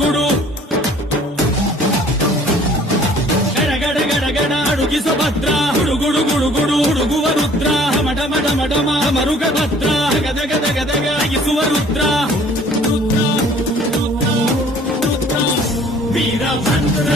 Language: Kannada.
ಗುಡು ಗಡ ಗಡ ಗಡ ಗಡ ಅಡುಗಿಸ ಭದ್ರ ಹುಡುಗುಡು ಗುಡುಗುಡು ಹುಡುಗುವ ರುದ್ರ ಮಡ ಮಡ ಮಡ ಮರುಗ ಭದ್ರ ಗದ ಗದ ಗದಗ ಅಗಿಸುವ ರುದ್ರ ರುದ್ರ ರುದ್ರ ರುದ್ರ ವೀರಭದ್ರ